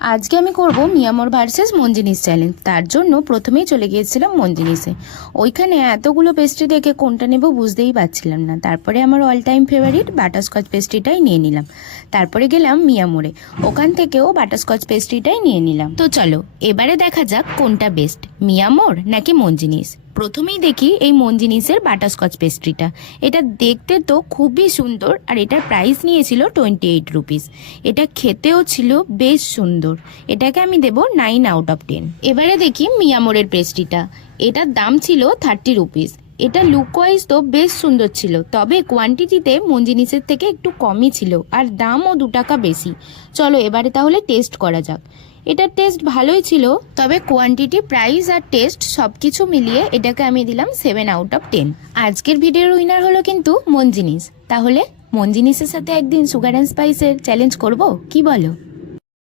আজকে আমি করব মিয়ামোর ভার্সেস মঞ্জিনিস চ্যালেঞ্জ। তার জন্য প্রথমেই চলে গিয়েছিলাম মঞ্জিনিসে। ওইখানে এতগুলো পেস্ট্রি দেখে কোনটা নেব বুঝতেই পারছিলাম না। তারপরে আমার অল টাইম ফেভারিট বাটারস্কচ পেস্ট্রিটাই নিয়ে নিলাম। তারপরে গেলাম মিয়ামোরে, ওখান থেকেও বাটারস্কচ পেস্ট্রিটাই নিয়ে নিলাম। তো চলো এবারে দেখা যাক কোনটা বেস্ট, মিয়ামোর নাকি মঞ্জিনিস। প্রথমেই দেখি এই মঞ্জিনিসের বাটারস্কচ পেস্ট্রিটা। এটা দেখতে তো খুবই সুন্দর, আর এটার প্রাইস নিয়েছিল 28 রুপিস। এটা খেতেও ছিল বেশ সুন্দর। এটাকে আমি দেব 9 আউট অফ 10। এবারে দেখি মিয়ামোরের পেস্ট্রিটা। এটার দাম ছিল 30 রুপিস। এটা লুক ওয়াইজ তো বেশ সুন্দর ছিল, তবে কোয়ান্টিটিতে মঞ্জিনিসের থেকে একটু কমই ছিল, আর দামও 2 টাকা বেশি। চলো এবারে তাহলে টেস্ট করা যাক। এটার টেস্ট ভালোই ছিল, তবে কোয়ান্টিটি, প্রাইস আর টেস্ট সবকিছু মিলিয়ে এটাকে আমি দিলাম 7 আউট অফ 10। আজকের ভিডিওর উইনার হলো কিন্তু মঞ্জিনিস। তাহলে মঞ্জিনিসের সাথে একদিন সুগার অ্যান্ড স্পাইসের চ্যালেঞ্জ করব, কি বলো?